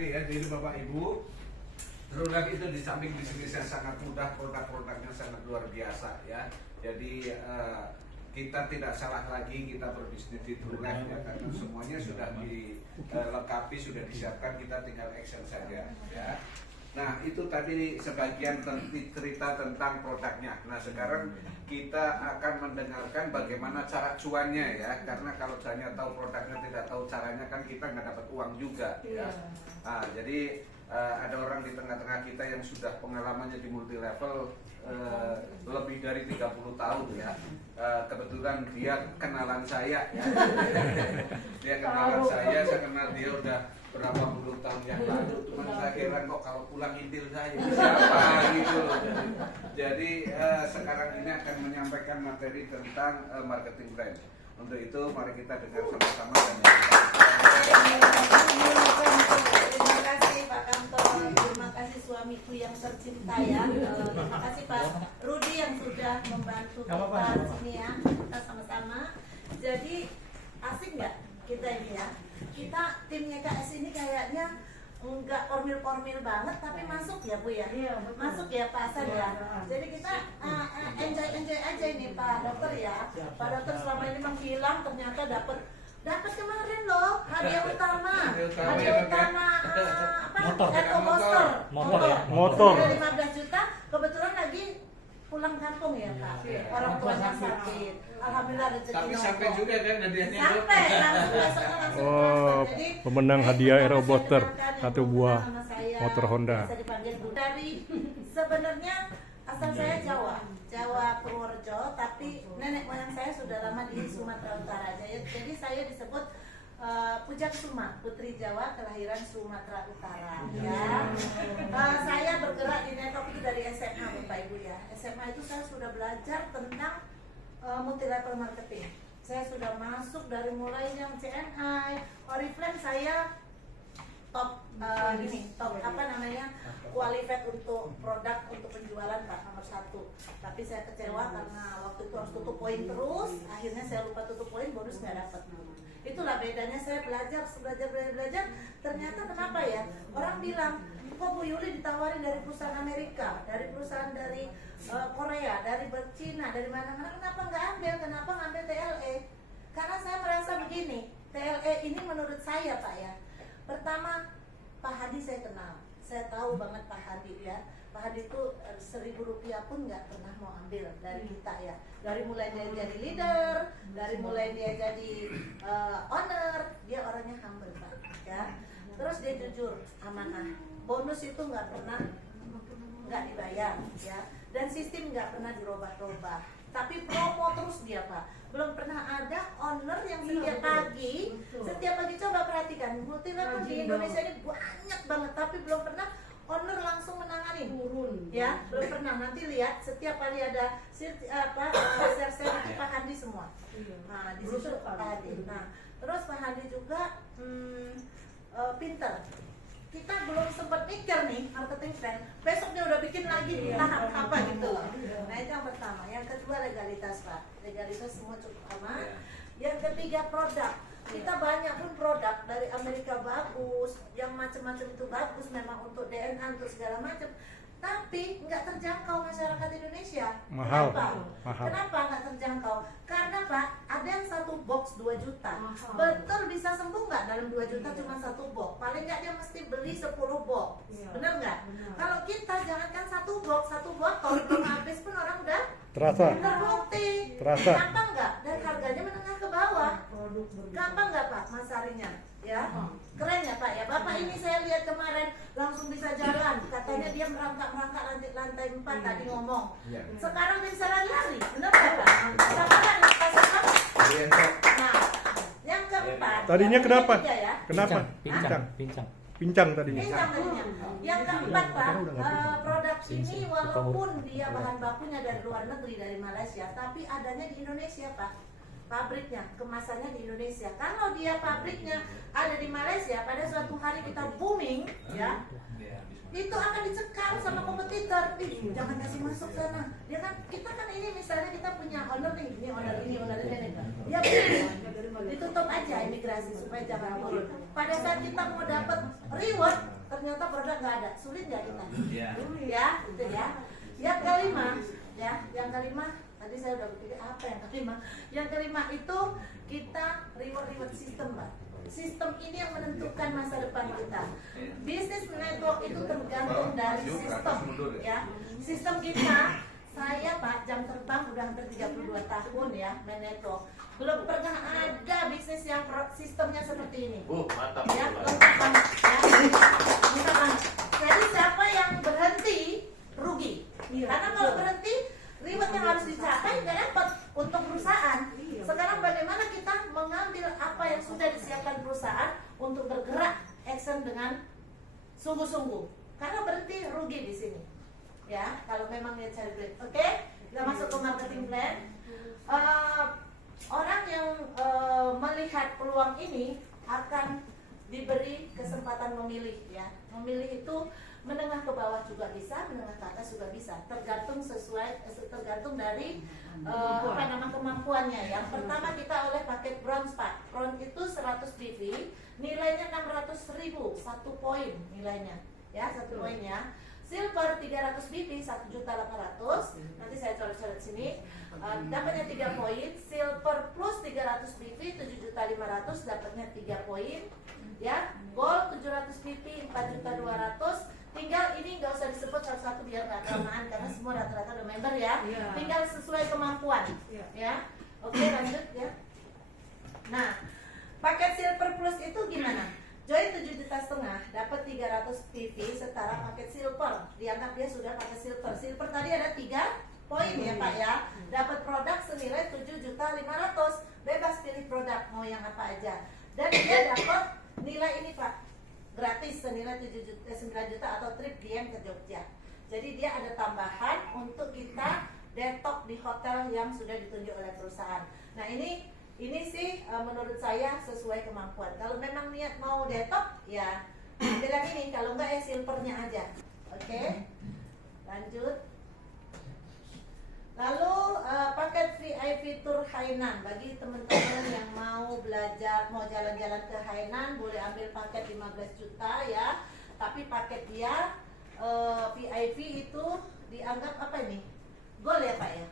Ya, jadi Bapak Ibu, produk itu di samping bisnisnya sangat mudah, produk-produknya sangat luar biasa ya. Jadi kita tidak salah lagi kita berbisnis di Trulife ya, karena semuanya sudah dilengkapi, sudah disiapkan, kita tinggal action saja ya. Nah itu tadi sebagian cerita tentang produknya. Nah sekarang kita akan mendengarkan bagaimana cara cuannya ya, karena kalau hanya tahu produknya tidak tahu caranya kan kita nggak dapat uang juga ya. Nah, jadi ada orang di tengah-tengah kita yang sudah pengalamannya di multi level lebih dari 30 tahun ya. Kebetulan dia kenalan saya ya. Dia kenalan saya kenal dia udah berapa puluh tahun yang lalu. Cuma saya kira kok kalau pulang intil saya siapa gitu loh. Jadi sekarang ini akan menyampaikan materi tentang marketing brand. Untuk itu mari kita dengar sama-sama dan terima kasih Pak Kantor, terima kasih suamiku yang tercinta ya. Terima kasih Pak Rudi yang sudah membantu kita di sini ya. Kita sama-sama. Jadi asik nggak kita ini ya? Kita timnya KS ini kayaknya enggak formil-formil banget tapi masuk ya Bu ya? Iya, masuk ya Pak Hasan ya? Jadi kita enjoy aja ini Pak Dokter ya. Pak Dokter selama ini menghilang ternyata dapat kemarin loh hadiah utama motor 15 juta. Kebetulan lagi pulang kampung ya Pak, orang tuanya sakit. Alhamdulillah rezeki. tapi sampai juga kan hadiahnya sampai langsung besoknya langsung jadi pemenang hadiah Aerobuster satu buah motor Honda. Bisa dipanggil Bu. Dari sebenarnya asal saya Jawa Purworejo, tapi nenek moyang saya sudah lama di Sumatera Utara. Jadi saya disebut Pujaksuma, Putri Jawa kelahiran Sumatera Utara. Ya, saya bergerak di network itu dari SMA Bapak Ibu ya. SMA itu saya sudah belajar tentang multi level marketing. Saya sudah masuk dari mulai yang CNI, Oriflame saya top apa namanya qualified untuk produk untuk penjualan Pak nomor 1. Tapi saya kecewa karena waktu itu harus tutup poin terus. Akhirnya saya lupa tutup poin, bonus nggak dapat. Itulah bedanya saya belajar. Ternyata kenapa ya? Orang bilang, kok Bu Yuli ditawarin dari perusahaan Amerika, dari perusahaan dari Korea, dari Cina, dari mana-mana, kenapa nggak ambil? Kenapa ngambil TLE? Karena saya merasa begini, TLE ini menurut saya Pak ya. Pertama, Pak Hadi saya kenal, saya tahu banget Pak Hadi ya. Pak Hadi itu Rp1.000 pun nggak pernah mau ambil dari kita ya. Dari mulai dia jadi leader, dari mulai dia jadi owner, dia orangnya humble Pak ya. Terus dia jujur, amanah. Bonus itu nggak dibayar ya. Dan sistem nggak pernah dirubah-rubah. Tapi promo terus dia Pak. Belum pernah ada owner yang setiap pagi coba perhatikan multi level di Indonesia ini banyak banget, tapi belum pernah owner langsung menangani ya, belum pernah. Nanti lihat setiap kali ada share Pak Hadi semua. Nah di situ Pak Hadi. Nah terus Pak Hadi juga pinter. Kita belum sempat mikir nih marketing brand, besok dia udah bikin lagi tahap apa gitu loh. Nah itu yang pertama. Yang kedua legalitas Pak, legalitas semua cukup aman. Yang ketiga produk, kita banyak pun produk dari Amerika bagus, yang macam-macam itu bagus memang untuk DNA untuk segala macam, tapi nggak terjangkau masyarakat Indonesia. Mahal. Kenapa nggak terjangkau? Karena Pak, ada yang satu box 2 juta. Betul bisa sembuh nggak dalam 2 juta cuma satu box? Paling nggak dia mesti beli 10 box. Bener nggak? Kalau kita jangankan satu botol belum habis pun orang udah terbukti. Gampang nggak? Dan harganya menengah ke bawah. Gampang nggak Pak masarinya? Ya, keren ya Pak ya. Bapak ini saya lihat kemarin langsung bisa jalan. Katanya dia merangkak lantai 4 tadi ngomong. Sekarang bisa lari-lari, benar nggak Pak? Sama kan dikasih kamu. Nah, yang keempat. Tadinya kenapa? Ya? Pincang tadinya. Yang keempat Pak, produk ini walaupun dia bahan bakunya dari luar negeri, dari Malaysia, tapi adanya di Indonesia Pak. Pabriknya, kemasannya di Indonesia. Kalau dia pabriknya ada di Malaysia, pada suatu hari kita booming, ya, itu akan dicekal sama kompetitor. Jangan kasih masuk sana. Dia kan, kita kan ini misalnya kita punya owner nih, ini owner ini. Dia ditutup aja imigrasi supaya jangan turun. Pada saat kita mau dapat reward, nggak ada, sulit nggak kita? Iya. Ya, itu ya. Yang kelima, ya, yang kelima tadi saya udah berpikir apa yang kelima. Yang kelima itu kita reward system, Pak. Sistem ini yang menentukan masa depan kita. Bisnis network itu tergantung dari sistem, ya. Sistem kita, saya Pak jam terbang udah hampir 32 tahun ya main network. Belum pernah ada bisnis yang sistemnya seperti ini. Mantap. Ya, lengkap banget. Ya. Lengkap banget. Jadi siapa yang berhenti rugi. Karena kalau berhenti reward yang harus dicapai nggak dapat untuk perusahaan. Sekarang bagaimana kita mengambil apa yang sudah disiapkan perusahaan untuk bergerak action dengan sungguh-sungguh. Karena berhenti rugi di sini. Ya, kalau memang dia cari duit. Oke, kita masuk ke marketing plan. Orang yang melihat peluang ini akan diberi kesempatan memilih, ya. Memilih itu menengah ke bawah juga bisa, menengah ke atas juga bisa, tergantung dari kemampuannya. Yang pertama kita oleh paket bronze, Pak. Bronze itu 100 BV, nilainya 600.000, 1 poin nilainya, ya, 1 poinnya. Silver 300 BV 1.800.000. Nanti saya coret-coret sini. Dapatnya 3 poin. Silver plus 300 BV 7.500.000, dapatnya 3 poin. Ya, gold 700 BV 4.200.000. Tinggal ini nggak usah disebut satu-satu biar nggak kelamaan karena semua rata-rata udah member ya. Tinggal sesuai kemampuan. Ya. Oke, lanjut ya. Nah, paket silver plus itu gimana? Join 7.500.000 dapat 300 PV setara paket silver. Dianggap dia sudah pakai silver. Silver tadi ada 3 poin ya Pak ya. Dapat produk senilai 7.500.000. Bebas pilih produk mau yang apa aja. Dan dia dapat nilai ini Pak, gratis senilai 9 juta atau trip DM ke Jogja. Jadi dia ada tambahan untuk kita detox di hotel yang sudah ditunjuk oleh perusahaan. Nah ini sih menurut saya sesuai kemampuan. Kalau memang niat mau detox, ya ambil yang ini. Kalau enggak ya silvernya aja. Oke, lanjut. Lalu paket VIP Tour Hainan. Bagi teman-teman yang mau belajar, mau jalan-jalan ke Hainan, boleh ambil paket 15 juta ya. Tapi paket dia VIP itu dianggap apa ini? Gold ya Pak ya?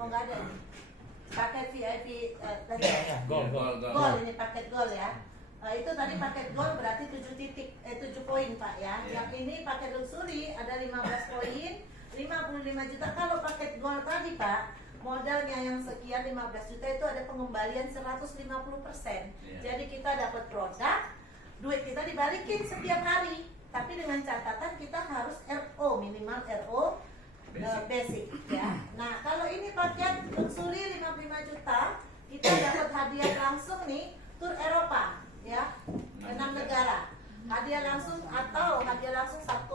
Oh nggak ada ini. Paket VIP tadi gold ini paket gold ya. Itu tadi paket gold berarti 7 poin Pak ya. Yang ini paket luxury ada 15 poin, 55 juta. Kalau paket gold tadi Pak, modalnya yang sekian 15 juta itu ada pengembalian 150%. Jadi kita dapat produk, duit kita dibalikin setiap hari. Tapi dengan catatan kita harus RO, minimal RO basic ya. Nah, kalau ini paket luxury 55 juta, kita dapat hadiah langsung nih tur Eropa ya, 6 negara. Hadiah langsung atau hadiah langsung 1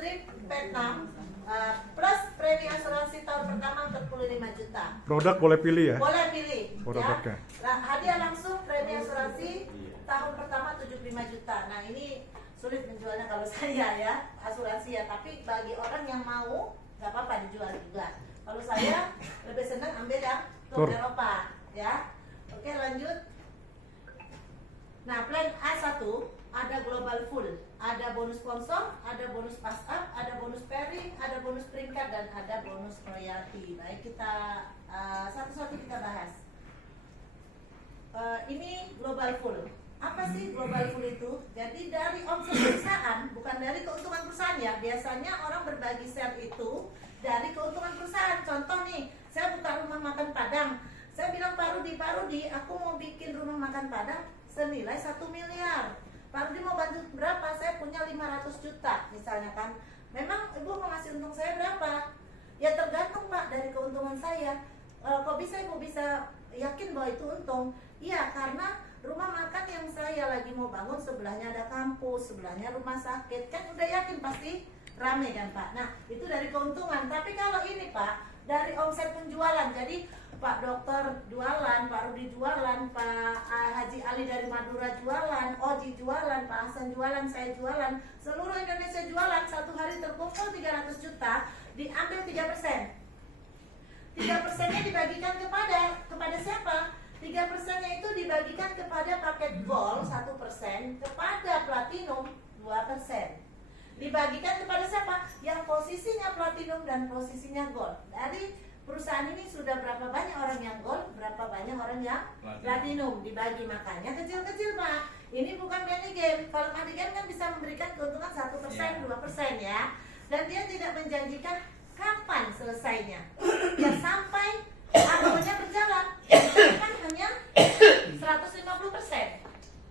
trip Vietnam plus premi asuransi tahun pertama 45 juta. Produk boleh pilih ya? Boleh pilih produknya. ya. Nah, hadiah langsung premi asuransi tahun pertama 75 juta. Nah, ini sulit menjualnya kalau saya ya, asuransi ya, tapi bagi orang yang mau nggak apa-apa dijual juga. Kalau saya lebih senang ambil yang tur Eropa ya. Oke, lanjut. Nah, plan A1 ada global full, ada bonus sponsor, ada bonus pass up, ada bonus pairing, ada bonus peringkat, dan ada bonus royalty. Baik, kita satu-satu kita bahas. Ini global full. Apa sih global full itu? Jadi dari omset perusahaan, bukan dari keuntungan perusahaan ya. Biasanya orang berbagi share itu dari keuntungan perusahaan. Contoh nih, saya buka rumah makan Padang. Saya bilang Pak Rudi, aku mau bikin rumah makan Padang senilai 1 miliar. Pak Rudi mau bantu berapa? Saya punya 500 juta misalnya kan. Memang Ibu mau ngasih untung saya berapa? Ya tergantung Pak dari keuntungan saya. Kok bisa Ibu bisa yakin bahwa itu untung? Iya, karena rumah makan yang saya lagi mau bangun sebelahnya ada kampus, sebelahnya rumah sakit, kan udah yakin pasti rame kan Pak. Nah itu dari keuntungan. Tapi kalau ini Pak dari omset penjualan, jadi Pak Dokter jualan, Pak Rudi jualan, Pak Haji Ali dari Madura jualan, Oji jualan, Pak Hasan jualan, saya jualan, seluruh Indonesia jualan, satu hari terkumpul 300 juta, diambil 3%. 3%-nya dibagikan kepada siapa? 3%-nya itu dibagikan kepada paket gold 1%, kepada platinum 2%. Dibagikan kepada siapa? Yang posisinya platinum dan posisinya gold. Dari perusahaan ini sudah berapa banyak orang yang gold, berapa banyak orang yang platinum dibagi, makanya kecil-kecil Pak. Ini bukan money game. Kalau money game kan bisa memberikan keuntungan 1%, 2% ya. Dan dia tidak menjanjikan kapan selesainya. Ya sampai argonya berjalan. Kan hanya 150%.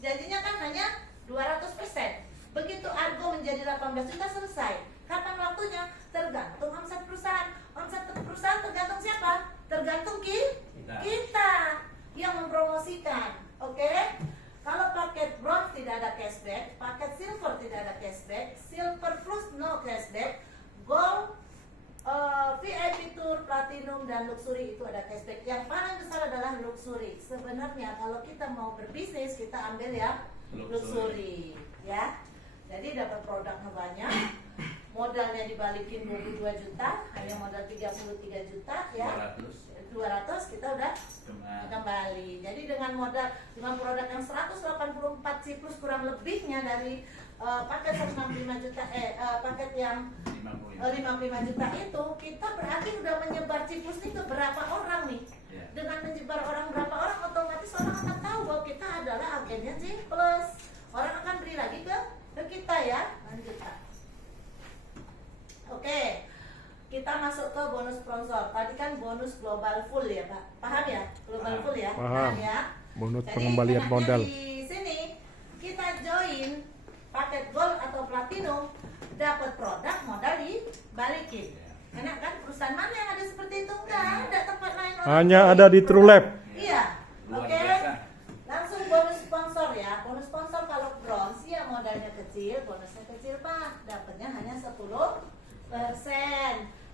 Janjinya kan hanya 200%. Begitu argo menjadi 18 juta selesai. Kapan waktunya? Tergantung omset perusahaan. Omset perusahaan tergantung siapa? Tergantung kita yang mempromosikan. Oke? Kalau paket bronze tidak ada cashback, paket silver tidak ada cashback, silver plus no cashback, gold, VIP tour, platinum dan luxury itu ada cashback. Yang paling besar adalah luxury. Sebenarnya kalau kita mau berbisnis kita ambil ya luxury, ya. Jadi dapat produknya banyak, modalnya dibalikin 22 juta, hanya modal 33 juta ya. 200 kita udah kembali. Jadi dengan modal dengan produk yang 184 siklus kurang lebihnya dari paket 165 juta paket yang 55 juta itu, kita berarti udah menyebar siklus itu berapa orang nih? Dengan menyebar orang berapa orang, otomatis orang akan tahu bahwa kita adalah agennya Ciplus. Orang akan beli lagi ke kita ya. Lanjut Pak. Oke, kita masuk ke bonus sponsor. Tadi kan bonus global full ya Pak. Paham ya? Global full ya. Paham. Ya. Bonus Jadi, pengembalian enaknya modal. Di sini kita join paket gold atau platinum, dapat produk modal dibalikin. Enak kan? Perusahaan mana yang ada seperti itu? Enggak ada tempat lain. Hanya ada di TrueLab. Iya. Oke. Langsung bonus sponsor ya. Bonus sponsor kalau bronze ya modalnya kecil, bonusnya kecil Pak. Dapatnya hanya 10%.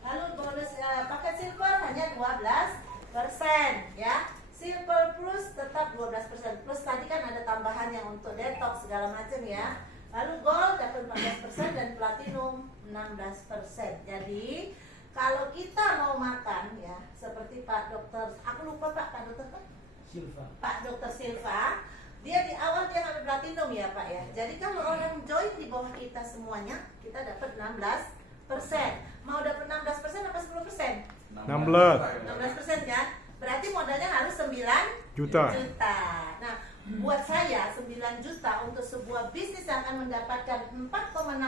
Lalu bonus paket silver hanya 12% ya. Silver plus tetap 12%. Plus tadi kan ada tambahan yang untuk detox segala macam ya. Lalu gold dapat 14% dan platinum 16%. Jadi kalau kita mau makan ya seperti Pak Dokter, aku lupa Pak Dokter Pak? Pak Dokter Silva, dia di awal dia ngambil platinum ya Pak ya. Jadi kalau orang join di bawah kita semuanya, kita dapat 16%. Mau dapat 16% apa 10%? 16% kan? Berarti modalnya harus 9 Juta. Nah, buat saya 9 juta untuk sebuah bisnis yang akan mendapatkan 4,6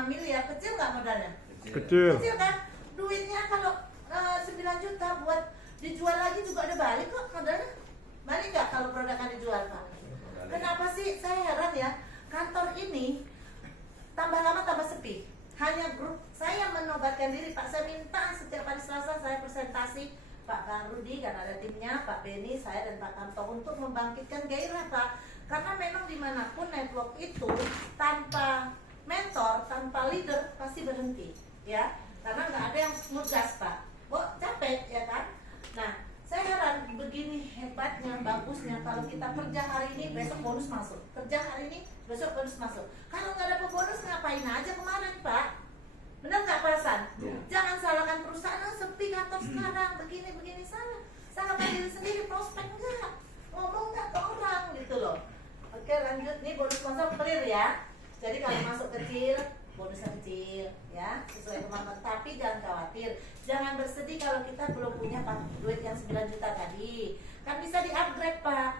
miliar, kecil nggak modalnya? Kecil. Kecil kan? Duitnya kalau 9 juta buat dijual lagi juga ada balik kok modalnya. Balik nggak kalau produk akan dijual Pak? Kenapa sih saya heran ya, kantor ini tambah lama tambah sepi. Hanya grup saya menobatkan diri Pak, saya minta setiap hari Selasa saya presentasi Pak Rudi kan ada timnya, Pak Beni, saya dan Pak Kanto untuk membangkitkan gairah Pak. Karena memang dimanapun network itu tanpa mentor, tanpa leader pasti berhenti ya. Karena nggak ada yang ngegas Pak. Capek ya kan? Nah, saya heran begini hebatnya, bagusnya kalau kita kerja hari ini besok bonus masuk, kerja hari ini besok bonus masuk. Kalau nggak dapat bonus ngapain aja kemarin Pak? Benar nggak Pak Hasan? Jangan salahkan perusahaan, sepi kantor sekarang begini salah. Salahkan diri sendiri, prospek enggak, ngomong nggak ke orang gitu loh. Oke lanjut nih, bonus sponsor clear ya. Jadi kalau masuk kecil bonusnya kecil ya, sesuai kemampuan. Tapi jangan khawatir, jangan bersedih kalau kita belum punya duit yang 9 juta tadi. Kan bisa di-upgrade Pak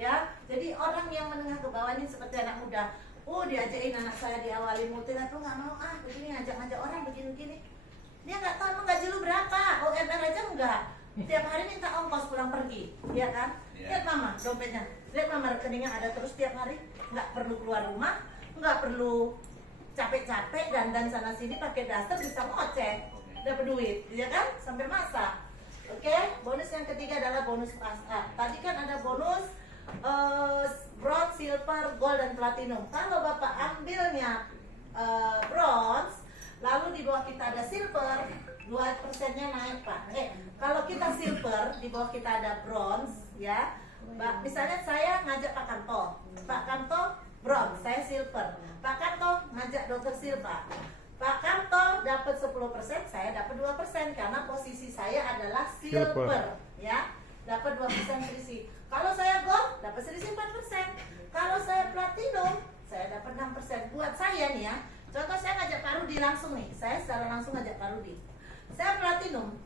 ya. Jadi orang yang menengah ke bawah ini seperti anak muda, diajakin anak saya diawali multinet, lu nggak mau begini, ngajak orang begini-begini. Dia nggak tahu gaji lu berapa, UMR aja enggak. Tiap hari minta ongkos pulang pergi, ya kan? Lihat mama dompetnya, lihat mama rekeningnya ada terus tiap hari, nggak perlu keluar rumah, nggak perlu capek-capek dan sana sini pakai daster bisa ngoceh, dapat duit, ya kan? Sampai masak. Oke, bonus yang ketiga adalah bonus pasar. Tadi kan ada bonus bronze, silver, gold dan platinum. Kalau Bapak ambilnya bronze, lalu di bawah kita ada silver, 2%-nya naik Pak. Kalau kita silver, di bawah kita ada bronze, ya. Misalnya saya ngajak Pak Kanto bronze, saya silver. Pak Kanto ngajak Dokter Silva. Pak Kanto dapat 10%, saya dapat 2% karena posisi saya adalah silver, ya. Dapat 2% selisih. Kalau saya gold, dapat selisih 4%. Kalau saya platinum, saya dapat 6%. Buat saya nih ya, Contoh saya ngajak Pak Rudi langsung nih, saya secara langsung ngajak Pak Rudi. Saya platinum,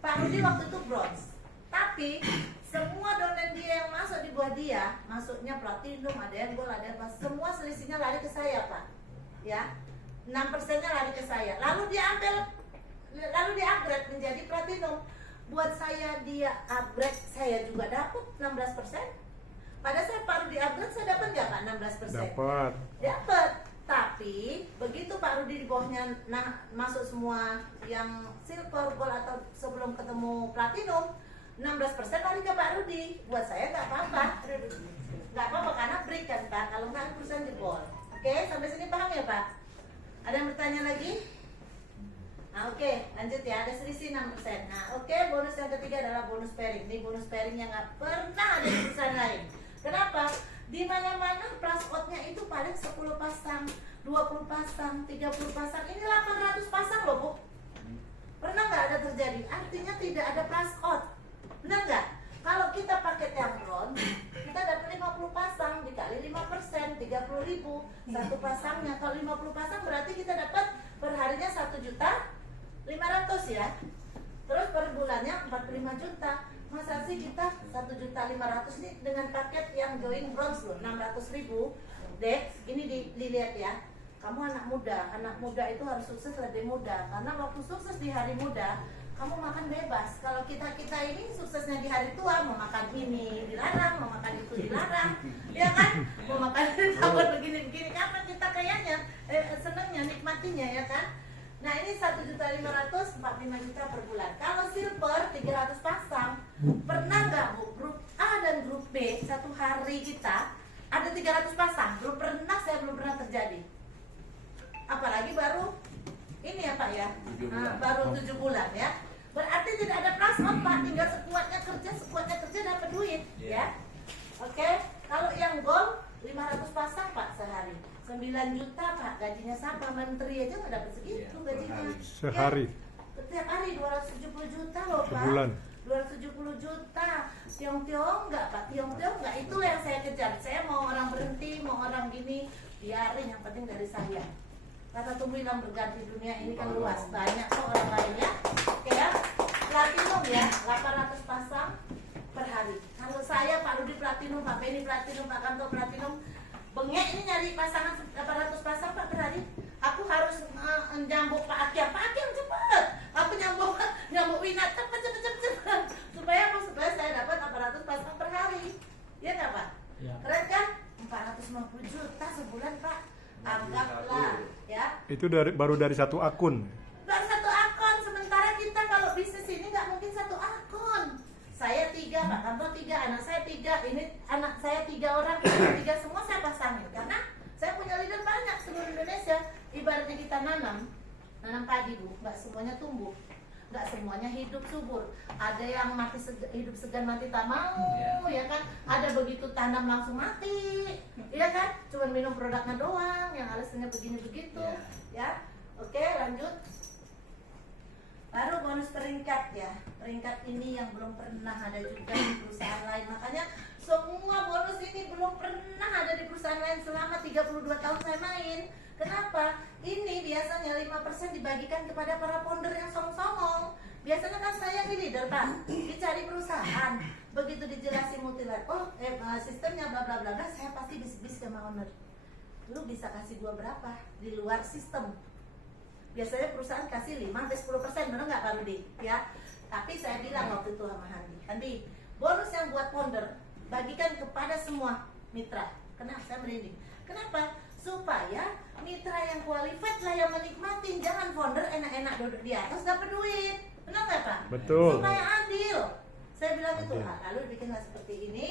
Pak Rudi waktu itu bronze. Tapi semua donen dia yang masuk di bawah dia, masuknya platinum, ada yang gold, ada yang pas, semua selisihnya lari ke saya Pak. Ya, 6%-nya lari ke saya. Lalu dia upgrade menjadi platinum. Buat saya dia upgrade, saya juga dapat 16%. Pada saat Pak Rudi upgrade, saya dapat nggak Pak 16%? Dapat. Dapat. Tapi begitu Pak Rudi di bawahnya masuk semua yang silver, gold atau sebelum ketemu platinum, 16% lari ke Pak Rudi. Buat saya nggak apa-apa. Nggak apa-apa karena break kan Pak. Kalau nggak perusahaan jebol. Oke, sampai sini paham ya Pak? Ada yang bertanya lagi? Nah, oke, lanjut ya. Ada selisih 6%. Nah, oke, bonus yang ketiga adalah bonus pairing. Ini bonus pairing yang nggak pernah ada di perusahaan lain. Kenapa? Di mana-mana plus out-nya itu paling 10 pasang, 20 pasang, 30 pasang. Ini 800 pasang loh, Bu. Pernah nggak ada terjadi? Artinya tidak ada plus out. Benar nggak? Kalau kita pakai yang bronze, kita dapat 50 pasang dikali 5%, 30.000 satu pasangnya. Kalau 50 pasang berarti kita dapat perharinya 1.500.000 ya. Terus per bulannya 45 juta. Masa sih kita 1.500.000 nih dengan paket yang join bronze loh, 600.000. Dek, ini dilihat ya. Kamu anak muda itu harus sukses lebih muda. Karena waktu sukses di hari muda, kamu makan bebas. Kalau kita ini suksesnya di hari tua, mau makan ini dilarang, mau makan itu dilarang, ya kan? Mau makan tabur begini-begini, kapan kita kayaknya senangnya, nikmatinya ya kan? Nah ini 1.500.000, 45 juta per bulan. Kalau silver 300 pasang, pernah nggak Bu? Grup A dan grup B satu hari kita ada 300 pasang? Belum pernah, saya belum pernah terjadi. Apalagi baru ini ya Pak ya, baru 7 bulan ya. Berarti tidak ada plus out Pak, tinggal sekuatnya kerja dapat duit ya. Oke, kalau yang gold 500 pasang Pak sehari, 9 juta Pak, gajinya sama menteri aja nggak dapat segitu gajinya. Sehari. Ya, setiap hari 270 juta loh Pak. Sebulan. 270 juta. Tiong-tiong nggak Pak, tiong-tiong nggak, itu yang saya kejar. Saya mau orang berhenti, mau orang gini, biarin, yang penting dari saya. Kata tumbuh berganti dunia ini kan luas, banyak kok orang lainnya. Oke ya, platinum ya, 800 pasang per hari. Kalau saya Pak Rudi platinum, Pak Benny platinum, Pak Kanto platinum, bengek ini nyari pasangan 800 pasang Pak per hari. Aku harus nyambuk Pak Akyam cepet. Aku nyambuk Wina cepet. Supaya saya dapat 800 pasang per hari. Iya nggak Pak? Ya. Keren kan? 450 juta sebulan Pak. Anggaplah ya. Itu baru dari satu akun. Baru satu akun, sementara kita kalau bisnis ini nggak mungkin satu akun. Saya 3, Pak Kanto 3, anak saya 3, ini anak saya 3 orang, kita 3 semua saya pasangin karena saya punya leader banyak seluruh Indonesia. Ibaratnya kita nanam padi Bu, nggak semuanya tumbuh, nggak semuanya hidup subur. Ada yang hidup segan mati tak mau, ya kan? Ada begitu tanam langsung mati, ya kan? Cuman minum produknya doang, yang alasannya begini begitu, ya. Oke, lanjut. Baru bonus peringkat ya. Peringkat ini yang belum pernah ada juga di perusahaan lain. Makanya semua bonus ini belum pernah ada di perusahaan lain selama 32 tahun saya main. Kenapa? Ini biasanya 5% dibagikan kepada para founder yang songong-songong. Biasanya kan saya yang leader Pak, dicari perusahaan. Begitu dijelasin multilevel, sistemnya bla bla bla, saya pasti bis-bis sama owner. Lu bisa kasih gua berapa di luar sistem? Biasanya perusahaan kasih 5-10%, benar nggak Pak Rudi? Ya, tapi saya bilang waktu itu sama Handi, bonus yang buat founder bagikan kepada semua mitra. Kenapa? Saya merinding. Kenapa? Supaya mitra yang qualified lah yang menikmatin, jangan founder enak-enak duduk di atas dapat duit. Benar nggak Pak? Betul. Supaya adil. Saya bilang itu, lalu bikinlah seperti ini.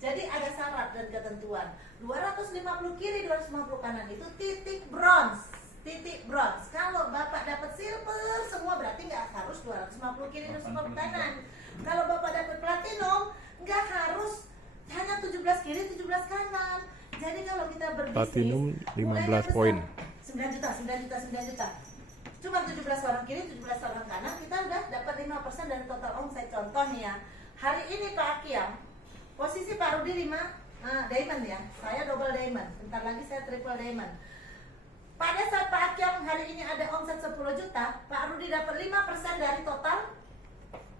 Jadi ada syarat dan ketentuan. 250 kiri, 250 kanan itu titik bronze. Titik bronze. Kalau Bapak dapat silver semua berarti nggak harus 250 kiri 250 kanan. Kalau Bapak dapat platinum nggak harus hanya 17 kiri 17 kanan. Jadi kalau kita berbisnis Platinum 15 poin. 9 juta. Cuma 17 orang kiri 17 orang kanan, kita udah dapat 5% dari total omset. Contoh nih ya. Hari ini Pak Akyam posisi Pak Rudi 5 diamond ya. Saya double diamond. Bentar lagi saya triple diamond. Pada saat hari ini ada omset 10 juta, Pak Rudi dapat 5% dari total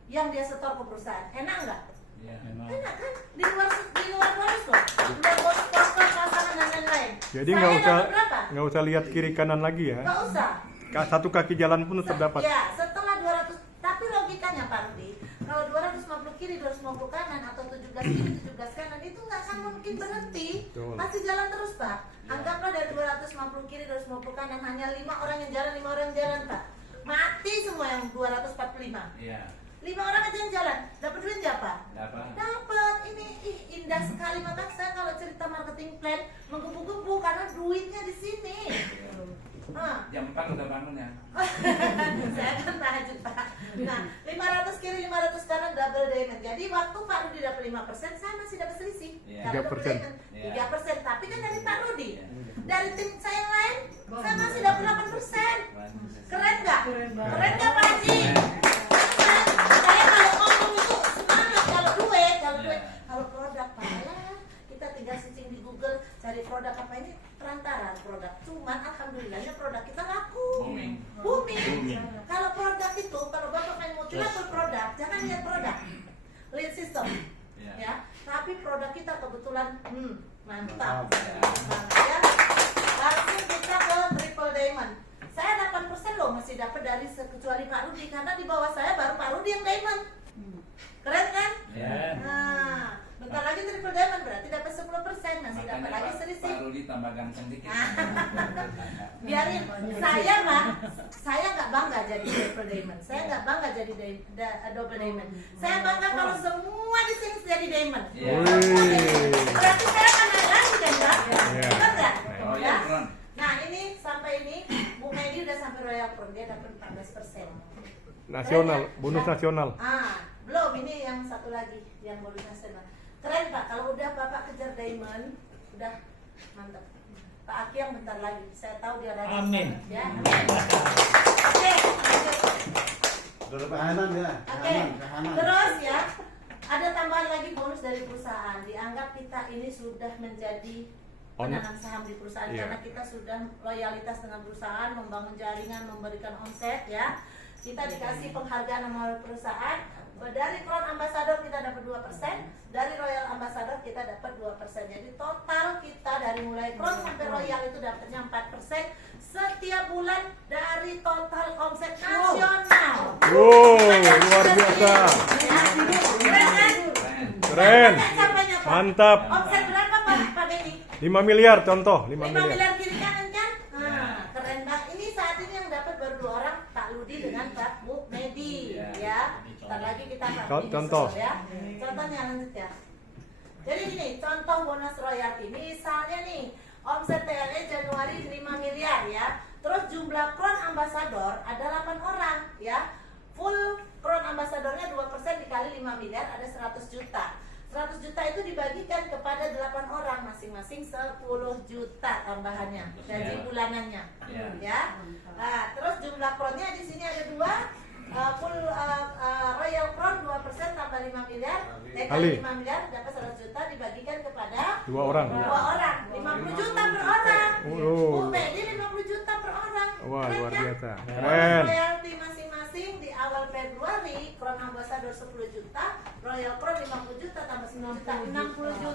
yang dia setor ke perusahaan. Enak nggak? Iya. Enak kan? Di luar bonus loh. Di luar bonus posko pasangan dan lain-lain. Jadi Saya dapat berapa? nggak usah lihat kiri kanan lagi ya. Nggak usah. Satu kaki jalan pun tetap dapat. Ya, setelah 200, tapi logikanya Pak Rudi, kalau 250 kiri, 250 kanan atau 17 kiri, 17 kanan itu nggak akan mungkin berhenti. Betul. Pasti jalan terus, Pak. Anggaplah dari 250 kiri, 250 kanan hanya 5 orang yang jalan, 5 orang yang jalan, Pak. Mati semua yang 245. Iya. 5 orang aja yang jalan. Dapat duit nggak, Pak? Dapat. Dapat. Ini indah sekali. Makanya saya kalau cerita marketing plan menggebu-gebu karena duitnya di sini. Jam 4 udah bangun ya. Saya kan tahajud, Pak. Nah, 500 kiri 500 kanan double diamond. Jadi waktu Pak Rudi dapat 5%, saya masih dapat selisih. Iya. Karena double 3%. diamond. Iya. 3%. Tapi kan dari Pak Rudi. Iya. Dari tim saya yang lain, saya masih dapat 8%. Keren nggak? Keren nggak, Pak Haji? Keren. Saya kalau ngomong itu semangat. Kalau duit, kalau produk, Pak, ya, kita tinggal searching di Google cari produk apa ini, perantara produk. Cuman alhamdulillahnya produk kita laku. Booming. Kalau produk itu, kalau Bapak main multi-level produk, jangan lihat produk, lihat sistem. Iya. Ya, tapi produk kita kebetulan mantap. Mantap. Ya. Langsung kita ke triple diamond. Saya 8% loh masih dapat dari kecuali Pak Rudi, karena di bawah saya baru Pak Rudi yang diamond. Keren kan? Iya. Nah, bentar lagi triple diamond berarti dapat 10%, masih dapat lagi selisih. Pak Rudi tambah ganteng dikit. Biarin, saya nggak bangga jadi triple diamond, saya nggak bangga jadi double diamond. Saya bangga kalau semua di sini jadi diamond. Iya. Berarti saya akan naik lagi kan, Pak? Iya. Benar nggak? Oh, Ya. iya, Bron. Nah ini sampai ini Bu Medi udah sampai Royal Crown, dia dapat 14%. Nasional, Keren, ya? bonus Ya. nasional. Belum, ini yang satu lagi yang bonus nasional. Keren Pak, kalau udah Bapak kejar diamond, udah mantap. Pak Aki yang bentar lagi, saya tahu dia rajin. Amin. banget, ya. Oke, lanjut. Bertahanan ya. Oke, terus ya, ada tambahan lagi bonus dari perusahaan. Dianggap kita ini sudah menjadi penanam saham di perusahaan, Iya. karena kita sudah loyalitas dengan perusahaan, membangun jaringan, memberikan omset ya. Kita dikasih penghargaan sama perusahaan. Dari Crown Ambassador kita dapat 2%, dari Royal Ambassador kita dapat 2%. Jadi total kita dari mulai Crown sampai Royal itu dapatnya 4% setiap bulan dari total omset nasional. Wow, luar biasa. Ya. Keren kan? Keren. Berapa capainya, Pak? Mantap. Omset berapa Pak Benny? 5 miliar contoh, 5 5 miliar. miliar kiri kanan kan? Keren banget. Ini saat ini yang dapat baru 2 orang, Pak Ludi dengan Pak Bu Medi ya. Ntar lagi kita akan Contoh. ya. Contohnya lanjut ya. Jadi gini, contoh bonus royalti. Misalnya nih, omset TLE Januari 5 miliar ya. Terus jumlah Crown Ambassador ada 8 orang ya. Full Crown Ambassadornya 2% dikali 5 miliar ada 100 juta. 100 juta itu dibagikan kepada 8 orang, masing-masing 10 juta tambahannya gaji bulanannya. Ya. Nah, terus jumlah Crown-nya di sini ada 2. Full Royal Crown 2% tambah 5 miliar, kali 5 miliar dapat 100 juta dibagikan kepada 2 orang. 50 juta per orang. Bu Medi 50 juta per orang. Wah, Keren luar kan? biasa. Bonus Keren. royalti masing-masing di awal Februari, Crown Ambassador 10 juta, Royal Crown 50 juta tambah 10 juta, 60 juta